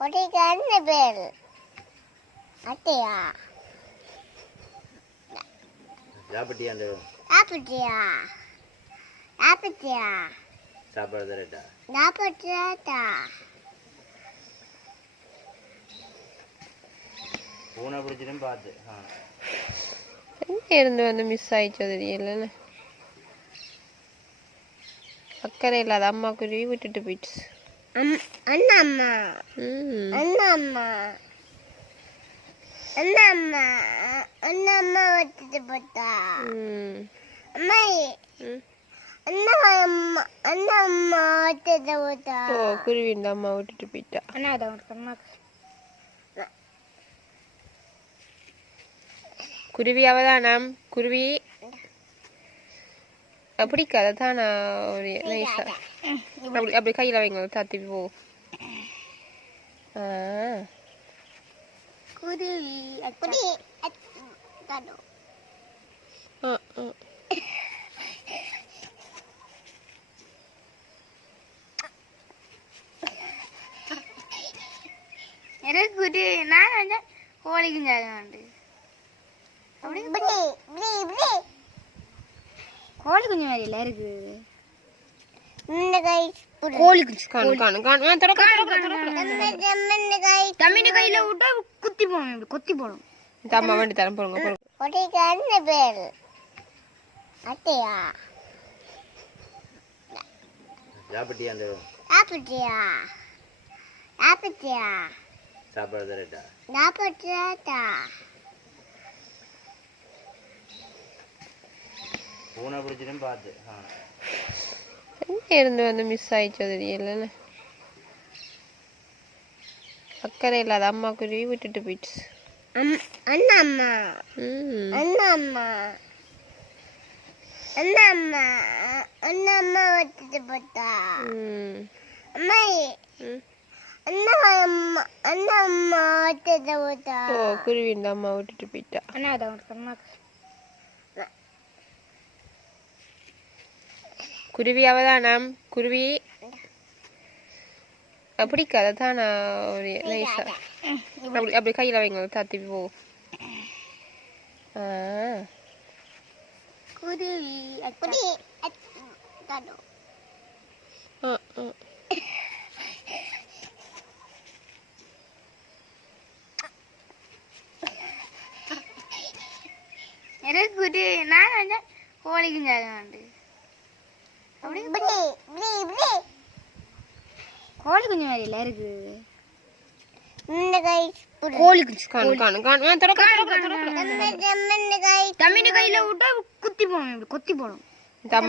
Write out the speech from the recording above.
ஒட்டிக்கான பேர் அத்தையா சாப்பிட்டியா அந்த சாப்பிட்டியா சாப்பிட்டியா சாப்பாடு தரட்டா சாப்பிட்டாட்டா பூனை பிடிச்சிடும் பார்த்து எங்கே இருந்து வந்து மிஸ் ஆயிடுச்சோ தெரியலன்னு அக்கறை இல்லாத அம்மா குருவி விட்டுட்டு போயிடுச்சு அண்ணா அம்மா அண்ணா அம்மா அண்ணா அம்மா அண்ணா அம்மா விட்டுட்டு போட்டா அம்மா அண்ணா அம்மா அண்ணா அம்மா விட்டுட்டு போட்டா ஓ குருவி இந்த அம்மா விட்டுட்டு போயிட்டா அண்ணா அதை அம்மா குருவி அவதானம் குருவி பிடிக்காத தானா ஒரு நைஸா அப்படி அப்படி கையில் வைங்க தாத்தி போ குருவி குருவி தானோ எனக்கு குருவி நான் வந்து கோழி குஞ்சாக உண்டு அப்படி கோழி குஞ்சு மாதிரி இல்லை இருக்கு இந்த கை கோழி குஞ்சு காணு காணு காணு தமிழ் கையில விட்டா குத்தி போகணும் இப்படி கொத்தி போகணும் இந்த அம்மா வண்டி தரம் போடுங்க போடுங்க ஒட்டிக்கான பேர் அத்தையா சாப்பிட்டியா அந்த சாப்பிட்டியா சாப்பிட்டியா சாப்பாடு தரட்டா சாப்பிட்டாட்டா பூனை பிடிச்சிடும் பார்த்து எங்கே இருந்து வந்து மிஸ் ஆயிடுச்சோ தெரியலன்னு அக்கறை இல்லாத அம்மா குருவி விட்டுட்டு போயிடுச்சு அண்ணா அம்மா அண்ணா அம்மா அண்ணா அம்மா அண்ணா அம்மா விட்டுட்டு போட்டா அம்மா அண்ணா அம்மா அண்ணா அம்மா விட்டுட்டு போட்டா ஓ குருவி இந்த அம்மா விட்டுட்டு போயிட்டா அண்ணா அதை அம்மா குருவி அவதானம் குருவி பிடிக்காத தானா ஒரு நைஸா அப்படி அப்படி கையில் வைங்க தாத்தி போ குருவி குருவி தானோ எனக்கு குருவி நான் வந்து கோழி குஞ்சாக உண்டு அப்படி கோழி குஞ்சு மாதிரி இல்லை இருக்கு இந்த கை கோழி குஞ்சு காணு காணு காணு தமிழ் கையில விட்டா குத்தி போகணும் இப்படி கொத்தி போகணும் இந்த அம்மா